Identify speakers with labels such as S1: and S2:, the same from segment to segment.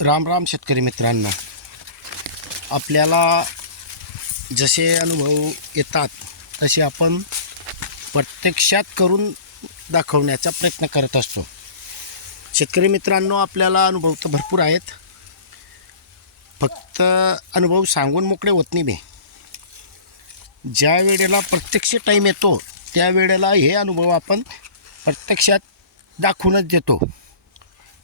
S1: राम राम शेतकरी मित्रांनो. आपल्याला जसे अनुभव येतात तसे आपण प्रत्यक्षात करून दाखवण्याचा प्रयत्न करत असतो. शेतकरी मित्रांनो आपल्याला अनुभव तर भरपूर आहेत. फक्त अनुभव सांगून मोकळे होत नाही बे. ज्या वेळेला प्रत्यक्ष टाईम येतो त्यावेळेला हे अनुभव आपण प्रत्यक्षात दाखवूनच देतो.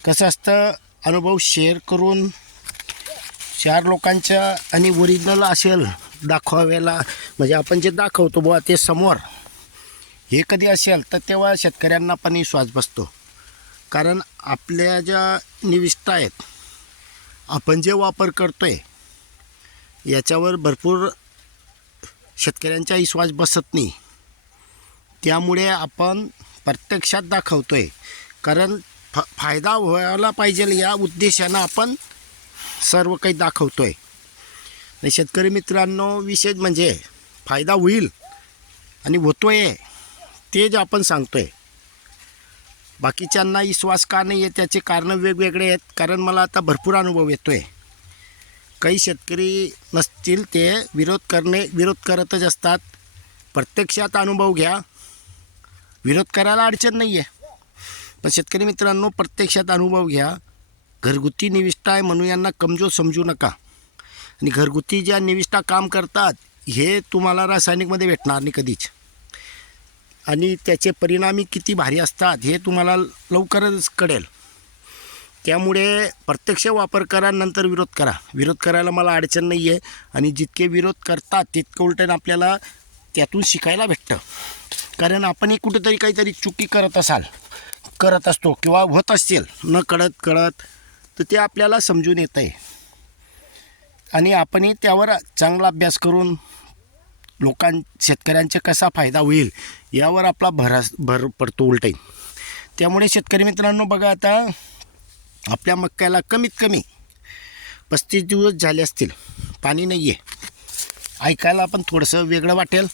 S1: कसं असतं अनुभव शेअर करून चार लोकांच्या आणि ओरिजिनल असेल दाखवायला म्हणजे आपण जे दाखवतो बुवा ते समोर हे कधी असेल तर तेव्हा शेतकऱ्यांना पण विश्वास बसतो. कारण आपल्या ज्या निविष्ठा आहेत आपण जे वापर करतो आहे याच्यावर भरपूर शेतकऱ्यांचा विश्वास बसत नाही. त्यामुळे आपण प्रत्यक्षात दाखवतो आहे कारण फ फायदा व्हायला पाहिजे या उद्देशानं आपण सर्व काही दाखवतो आहे शेतकरी मित्रांनो विशेष म्हणजे फायदा होईल आणि होतो आहे तेच आपण सांगतो आहे बाकीच्यांना विश्वास का नाही आहे त्याचे कारणं वेगवेगळे आहेत. कारण मला आता भरपूर अनुभव येतो आहे काही शेतकरी नसतील ते विरोध करणे विरोध करतच असतात. प्रत्यक्षात अनुभव घ्या. विरोध करायला अडचण नाही आहे पण शेतकरी मित्रांनो प्रत्यक्षात अनुभव घ्या. घरगुती निविष्ठा आहे म्हणून यांना कमजोर समजू नका. आणि घरगुती ज्या निविष्ठा काम करतात हे तुम्हाला रासायनिकमध्ये भेटणार नाही कधीच. आणि त्याचे परिणामी किती भारी असतात हे तुम्हाला लवकरच कळेल. त्यामुळे प्रत्यक्ष वापर करा नंतर विरोध करा. विरोध करायला मला अडचण नाही आहे आणि जितके विरोध करतात तितकं उलटं आपल्याला त्यातून शिकायला भेटतं. कारण आपणही कुठेतरी काहीतरी चुकी करत असाल. करत असतो किंवा होत असतील न कळत कळत तर ते आपल्याला समजून येतं आहे. आणि आपणही त्यावर चांगला अभ्यास करून लोकां शेतकऱ्यांचा कसा फायदा होईल यावर आपला भरास भर पडतो उलटाई त्यामुळे शेतकरी मित्रांनो बघा आता आपल्या मक्याला कमीत कमी पस्तीस दिवस झाले असतील. पाणी नाही आहे ऐकायला पण थोडंसं वेगळं वाटेल.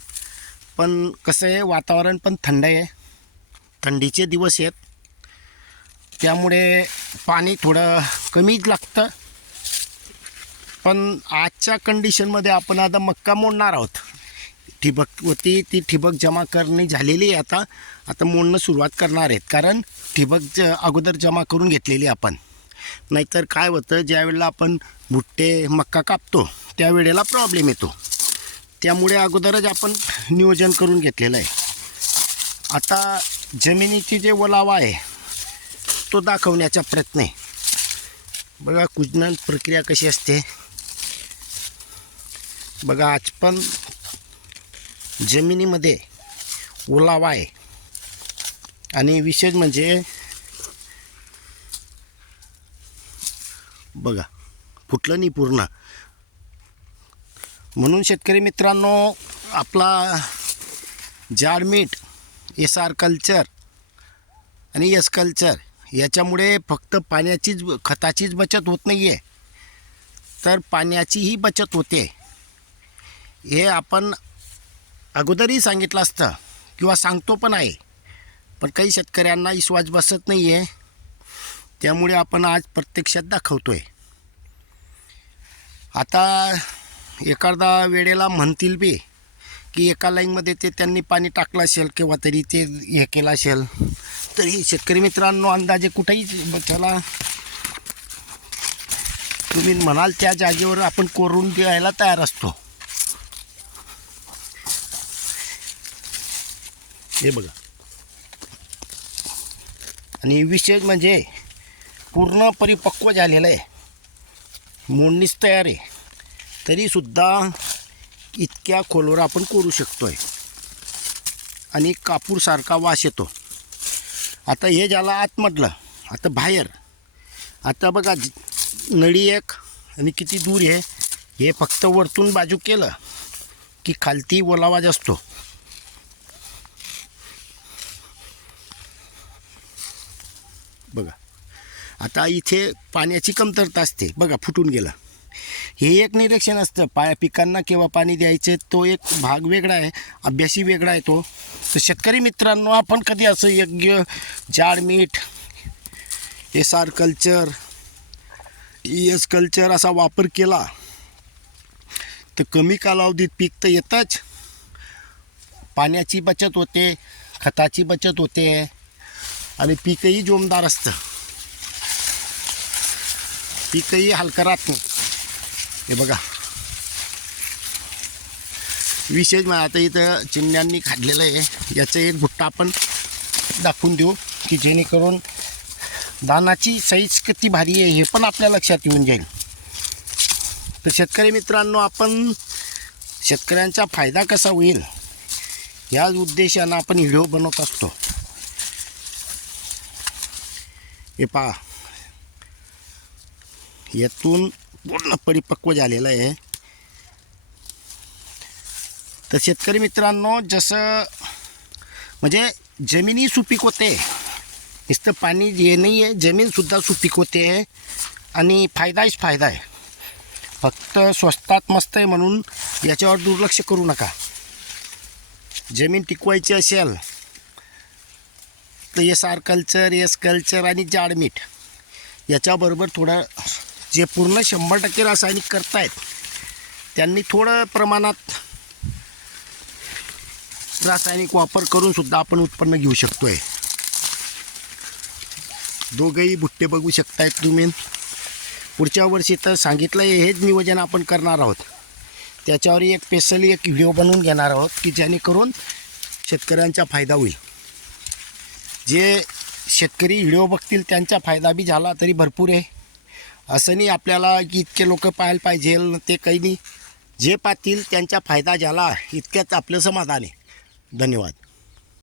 S1: पण कसं आहे वातावरण पण थंड आहे. थंडीचे दिवस आहेत. त्यामुळे पाणी थोडं कमीच लागतं. पण आजच्या कंडिशनमध्ये आपण आता मक्का मोडणार आहोत. ठिबक होती ती ठिबक जमा करणे झालेली आहे आता. आता मोडणं सुरुवात करणार आहेत. कारण ठिबक ज अगोदर जमा करून घेतलेली आपण. नाहीतर काय होतं ज्यावेळेला आपण भुट्टे मक्का कापतो त्यावेळेला प्रॉब्लेम येतो. त्यामुळे अगोदरच आपण नियोजन करून घेतलेलं आहे. आता जमिनीची जे ओलावा आहे तो दाखवण्याचा प्रयत्न आहे. बघा कुजन प्रक्रिया कशी असते. बघा आज पण जमिनीमध्ये ओलावा आहे. आणि विशेष म्हणजे बघा फुटलं नाही पूर्ण. म्हणून शेतकरी मित्रांनो आपला जाडमीठ एस आर कल्चर आणि एस कल्चर याच्यामुळे फक्त पाण्याचीच खताचीच बचत होत नाही आहे तर पाण्याचीही बचत होते. हे आपण अगोदरही सांगितलं असतं किंवा सांगतो पण आहे. पण काही शेतकऱ्यांना विश्वास बसत नाही आहे त्यामुळे आपण आज प्रत्यक्षात दाखवतो आहे आता एखादा वेळेला म्हणतील बी की एका लाईनमध्ये ते त्यांनी पाणी टाकलं असेल किंवा तरी ते हे केलं असेल. तरी शेतकरी मित्रांनो अंदाजे कुठेही त्याला तुम्ही म्हणाल त्या जागेवर आपण कोरून द्यायला तयार असतो. हे बघा. आणि विशेष म्हणजे पूर्ण परिपक्व झालेलं आहे. मोडणीच तयार आहे. तरीसुद्धा इतक्या खोलवर आपण करू शकतो आहे आणि कापूरसारखा वास येतो. आता हे झालं आतमधलं. आता बाहेर. आता बघा नळी एक आणि किती दूर आहे हे फक्त वरतून बाजू केलं की खालती ओलावा असतो बघा. आता इथे पाण्याची कमतरता असते. बघा फुटून गेलं. हे एक निरीक्षण असतं. पाया पिकांना केव्हा पाणी द्यायचे तो एक भाग वेगळा आहे अभ्यासही वेगळा आहे तो. तर शेतकरी मित्रांनो आपण कधी असं योग्य जाड मीठ S R culture E S culture असा वापर केला तर कमी कालावधीत पीक तर येतच. पाण्याची बचत होते खताची बचत होते आणि पीकही जोमदार असतं. पीकही हलकरात नाही. हे बघा. विशेष म्हणजे आता इथं चिमण्यांनी खाल्लेलं आहे. याचं एक गुट्टा आपण दाखवून देऊ की जेणेकरून दानाची साईज किती भारी आहे हे पण आपल्या लक्षात येऊन जाईल. तर शेतकरी मित्रांनो आपण शेतकऱ्यांचा फायदा कसा होईल याच उद्देशानं आपण व्हिडिओ बनवत असतो. हे पहा. यातून पूर्ण परिपक्व झालेलं आहे. तर शेतकरी मित्रांनो जसं म्हणजे जमिनी सुपीक होते. नुसतं पाणी हे नाही आहे जमीनसुद्धा सुपीक होते. आणि फायदाच फायदा आहे. फक्त स्वस्तात मस्त आहे म्हणून याच्यावर दुर्लक्ष करू नका. जमीन टिकवायची असेल तर S R culture S culture आणि जाडमीठ याच्याबरोबर थोडं जे पूर्ण शंभर टक्के रासायनिक करतायत त्यांनी थोडं प्रमाणात रासायनिक वापर करून सुद्धा आपण उत्पन्न घेऊ शकतोय. दोघंही भुट्टे बघू शकतायत तुम्ही. पुढच्या वर्षी तर सांगितलं आहे हेच नियोजन आपण करणार आहोत. त्याच्यावर एक स्पेशली एक व्हिडिओ बनवून घेणार आहोत की जेणेकरून शेतकऱ्यांचा फायदा होईल. जे शेतकरी व्हिडिओ बघतील त्यांचा फायदा बी झाला तरी भरपूर आहे. असं नाही आपल्याला की इतके लोक पाहायला पाहिजे ते काही नाही. जे पाहतील त्यांचा फायदा झाला इतक्याच आपलं समाधान आहे. धन्यवाद.